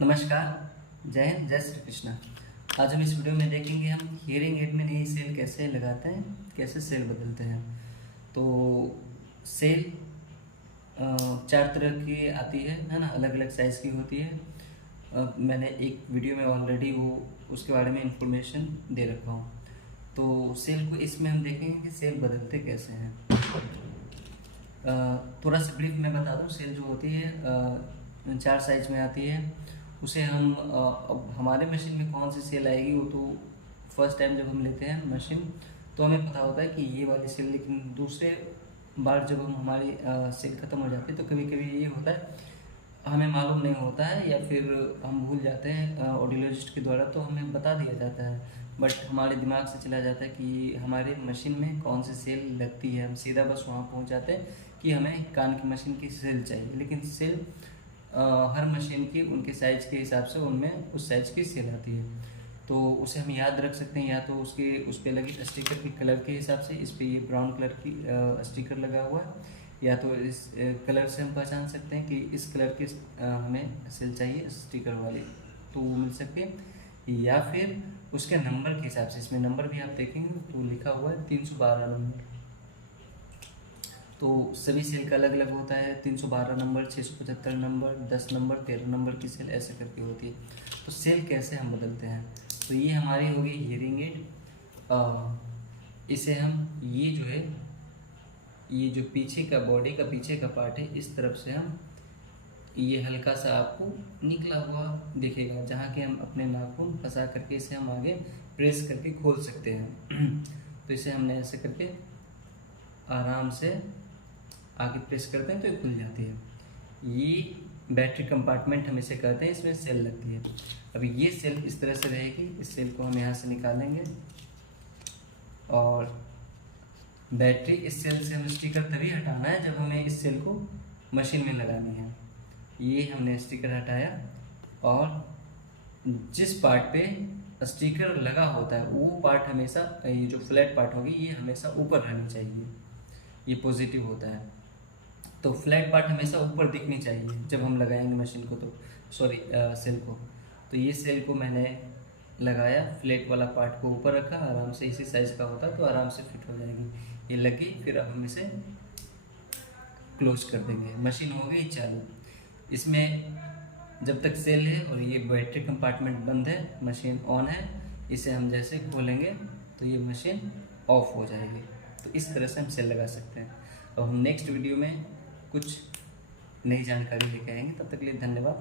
नमस्कार, जय हिंद, जय श्री कृष्णा। आज हम इस वीडियो में देखेंगे हम हियरिंग एड में नई सेल कैसे लगाते हैं, कैसे सेल बदलते हैं। तो सेल चार तरह की आती है ना, अलग अलग साइज़ की होती है। मैंने एक वीडियो में ऑलरेडी वो उसके बारे में इंफॉर्मेशन दे रखा हूँ। तो सेल को इसमें हम देखेंगे कि सेल बदलते कैसे हैं। थोड़ा सा ब्रीफ में बता दूँ, सेल जो होती है चार साइज में आती है। उसे हम अब हमारे मशीन में कौन सी सेल आएगी वो तो फर्स्ट टाइम जब हम लेते हैं मशीन तो हमें पता होता है कि ये वाली सेल, लेकिन दूसरे बार जब हम हमारी सेल ख़त्म हो जाती है तो कभी कभी ये होता है हमें मालूम नहीं होता है, या फिर हम भूल जाते हैं ऑडियोलॉजिस्ट के द्वारा, तो हमें बता दिया जाता है बट हमारे दिमाग से चला जाता है कि हमारे मशीन में कौन सी सेल लगती है। हम सीधा बस वहाँ पहुँच जाते हैं कि हमें कान की मशीन की सेल चाहिए, लेकिन सेल हर मशीन की उनके साइज़ के हिसाब से उनमें उस साइज़ की सेल आती है। तो उसे हम याद रख सकते हैं, या तो उसके उस पर लगी स्टिकर के कलर के हिसाब से। इस पर ये ब्राउन कलर की स्टिकर लगा हुआ है, या तो इस कलर से हम पहचान सकते हैं कि इस कलर की हमें सेल चाहिए स्टिकर वाली, तो वो मिल सकती है। या फिर उसके नंबर के हिसाब से, इसमें नंबर भी आप देखेंगे तो लिखा हुआ है 312 नंबर। तो सभी सेल का अलग अलग होता है, 312 नंबर, 675 नंबर, 10 नंबर, 13 नंबर की सेल ऐसे करके होती है। तो सेल कैसे हम बदलते हैं, तो ये हमारी होगी हियरिंग एड। इसे हम ये जो पीछे का बॉडी का पीछे का पार्ट है, इस तरफ से हम ये हल्का सा आपको निकला हुआ दिखेगा, जहाँ के हम अपने नाखून फंसा करके इसे हम आगे प्रेस करके खोल सकते हैं। तो इसे हमने ऐसे करके आराम से आगे प्रेस करते हैं तो ये खुल जाती है। ये बैटरी कंपार्टमेंट हम इसे कहते हैं, इसमें सेल लगती है। अब ये सेल इस तरह से रहेगी, इस सेल को हम यहाँ से निकालेंगे और बैटरी इस सेल से हम स्टिकर तभी हटाना है जब हमें इस सेल को मशीन में लगानी है। ये हमने स्टिकर हटाया और जिस पार्ट पे स्टिकर लगा होता है वो पार्ट हमेशा, ये जो फ्लैट पार्ट होगी ये हमेशा ऊपर रहनी चाहिए, ये पॉजिटिव होता है। तो फ्लैट पार्ट हमेशा ऊपर दिखनी चाहिए जब हम लगाएंगे मशीन को, तो सेल को। तो ये सेल को मैंने लगाया, फ्लैट वाला पार्ट को ऊपर रखा, आराम से इसी साइज़ का होता तो आराम से फिट हो जाएगी। ये लगी, फिर अब हम इसे क्लोज कर देंगे। मशीन हो गई चालू। इसमें जब तक सेल है और ये बैटरी कंपार्टमेंट बंद है, मशीन ऑन है, इसे हम जैसे खोलेंगे तो ये मशीन ऑफ हो जाएगी। तो इस तरह से हम सेल लगा सकते हैं। अब हम नेक्स्ट वीडियो में कुछ नई जानकारी लेके आएंगे, तब तक के लिए धन्यवाद।